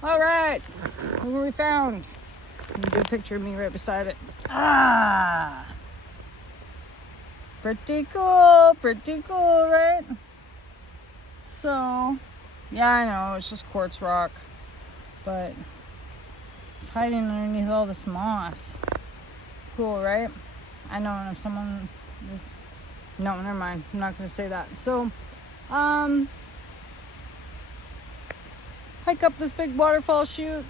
All right, look what we found. Let me do a picture of me right beside it. Ah, pretty cool, right? So, yeah, I know, it's just quartz rock, but it's hiding underneath all this moss. Cool, right? I know, and if someone was... No, never mind. I'm not going to say that. So, hike up this big waterfall chute.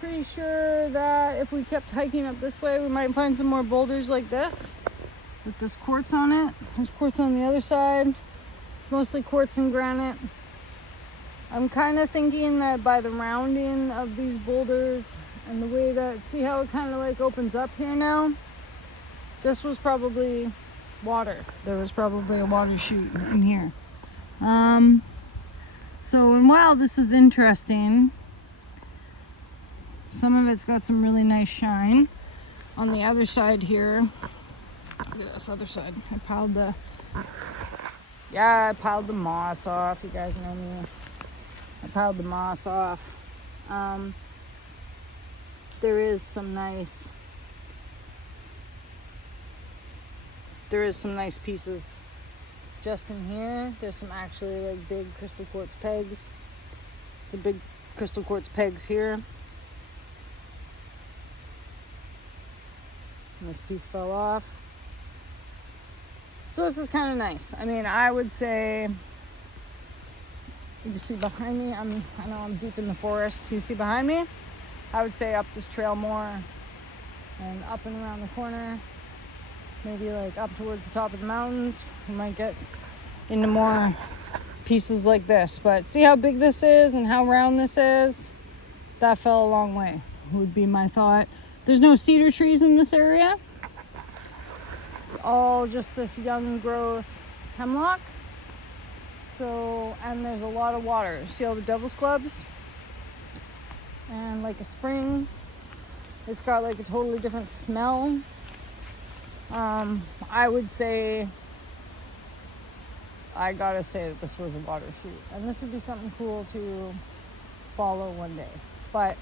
Pretty sure that if we kept hiking up this way, we might find some more boulders like this with this quartz on it. There's quartz on the other side. It's mostly quartz and granite. I'm kind of thinking that by the rounding of these boulders and the way that, see how it kind of like opens up here now? This was probably water. There was probably a water chute in here. So, and while this is interesting, some of it's got some really nice shine. On the other side here, look at this other side. I piled the moss off. You guys know me. I piled the moss off. There is some nice pieces just in here. There's some actually like big crystal quartz pegs. Some big crystal quartz pegs here. And this piece fell off. So this is kind of nice. I mean, I would say, you can see behind me, I know I'm deep in the forest. You see behind me? I would say up this trail more and up and around the corner. Maybe like up towards the top of the mountains. We might get into more pieces like this. But see how big this is and how round this is? That fell a long way, would be my thought. There's no cedar trees in this area. It's all just this young growth hemlock. So, and there's a lot of water. See all the devil's clubs? And like a spring. It's got like a totally different smell. I would say, I gotta say that this was a water chute. And this would be something cool to follow one day. But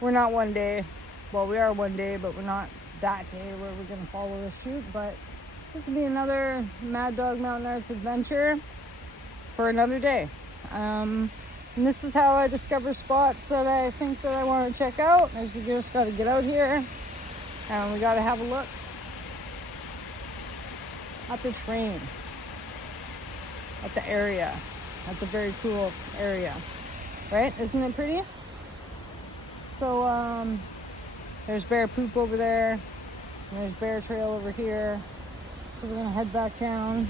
we're not one day. Well, we are one day, but we're not that day where we're gonna follow this chute. But this will be another Mad Dog Mountain Arts adventure for another day. And this is how I discover spots that I think that I want to check out. As we just got to get out here and we got to have a look at the train, at the area, at the very cool area, right? Isn't it pretty? So there's bear poop over there, and there's bear trail over here. So we're gonna head back down.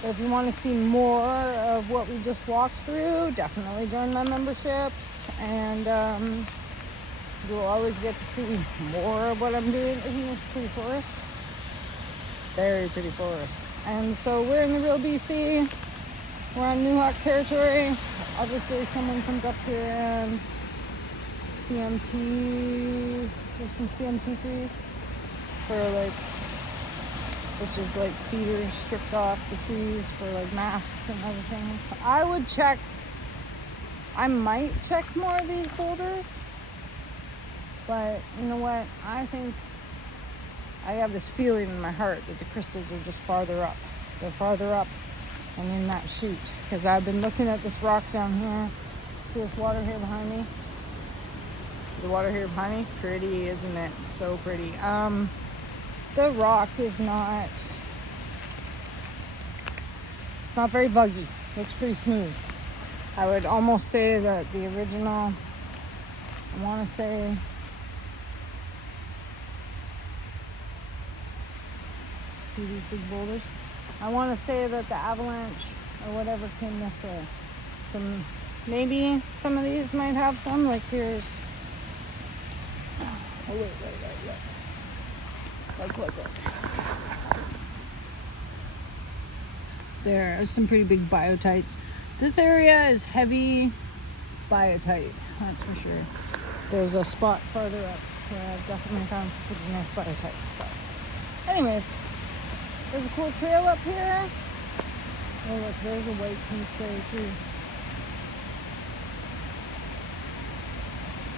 But if you want to see more of what we just walked through, definitely join my memberships, and you'll always get to see more of what I'm doing. Isn't this a pretty forest? Very pretty forest. And so we're in the real BC. We're on New Hawk territory. Obviously, someone comes up here and CMT, there's some CMT trees for like, which is like cedar stripped off the trees for like masks and other things. I might check more of these boulders, but you know what? I think I have this feeling in my heart that the crystals are just farther up. They're farther up and in that chute, because I've been looking at this rock down here. See this water here behind me? The water here behind me? Pretty, isn't it? So pretty. The rock is not, it's not very buggy. Looks pretty smooth. I would almost say that the original, I want to say, see these big boulders? I want to say that the avalanche or whatever came this way. So maybe some of these might have some, like here's, oh wait. Look. There's some pretty big biotites. This area is heavy biotite, that's for sure. There's a spot farther up where I've definitely found some pretty nice biotites. But anyways, there's a cool trail up here. Oh look, there's a white piece there too.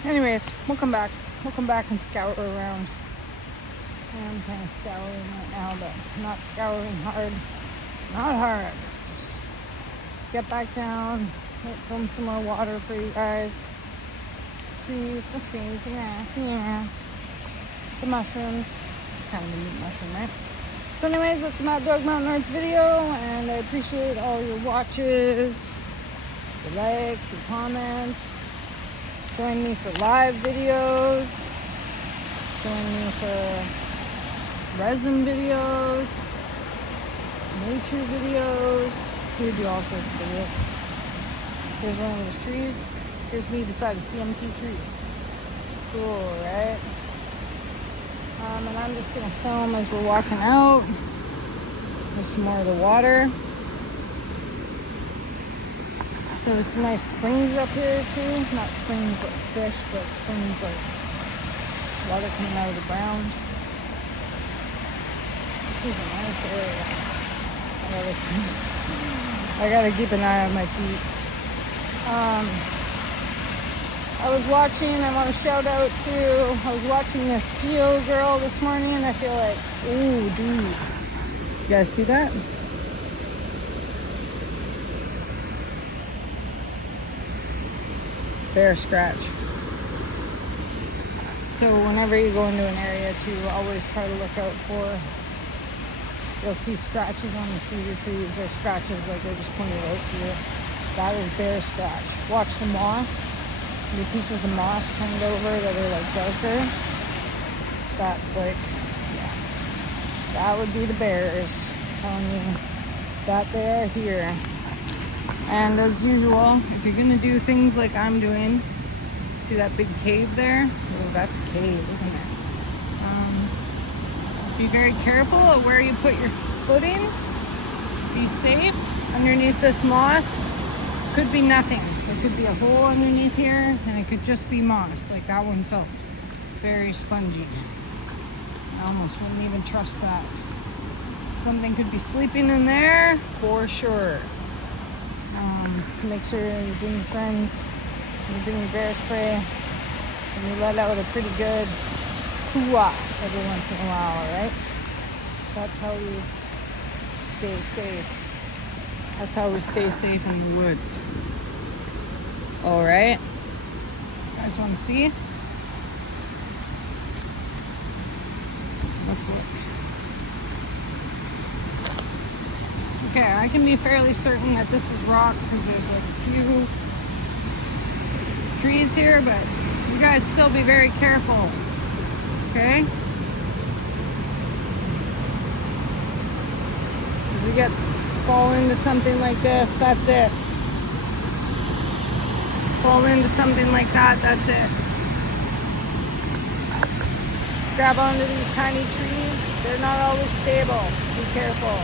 Anyways, we'll come back. We'll come back and scour around. I'm kind of scouring right now, but not scouring hard. Not hard. Just get back down, film some more water for you guys. Trees, the grass, yeah. The mushrooms. It's kind of a neat mushroom, right? So anyways, that's Mad Dog Mountain Arts video, and I appreciate all your watches, your likes, your comments. Join me for live videos. Join me for resin videos, nature videos. We do all sorts of videos. Here's one of those trees. Here's me beside a CMT tree. Cool, right? And I'm just gonna film as we're walking out. There's some more of the water. There was some nice springs up here too. Not springs like fish, but springs like water coming out of the ground. This is a nice area. I gotta keep an eye on my feet. I was watching, I want to shout out to, I was watching this Geo girl this morning, and I feel like, ooh, dude. You guys see that? Bear scratch. So whenever you go into an area to always try to look out for, you'll see scratches on the cedar trees, or scratches like I just pointed out to you. That is bear scratch. Watch the moss. The pieces of moss turned over that are like darker. That's like, yeah. That would be the bears. I'm telling you that they are here. And as usual, if you're gonna do things like I'm doing, see that big cave there? Oh, that's a cave, isn't it? Be very careful of where you put your footing. Be safe. Underneath this moss could be nothing. There could be a hole underneath here, and it could just be moss. Like that one felt very spongy. I almost wouldn't even trust that. Something could be sleeping in there for sure. To make sure you bring your friends, you bring your bear spray, and you let out a pretty good hoo-ah every once in a while, alright? That's how we stay safe. That's how we stay safe in the woods. Alright? You guys want to see? Let's look. Okay, I can be fairly certain that this is rock because there's like a few trees here, but you guys still be very careful. Okay? If we fall into something like this, that's it. Fall into something like that, that's it. Grab onto these tiny trees. They're not always stable. Be careful.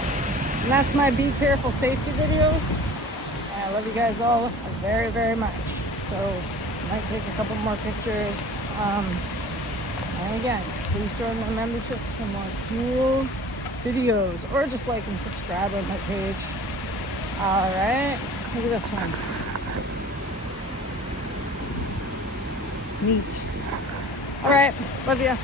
And that's my be careful safety video. And I love you guys all very, very much. So I might take a couple more pictures. And again, please join my membership for more cool videos, or just like and subscribe on my page. Alright, look at this one. Neat. Alright, love ya.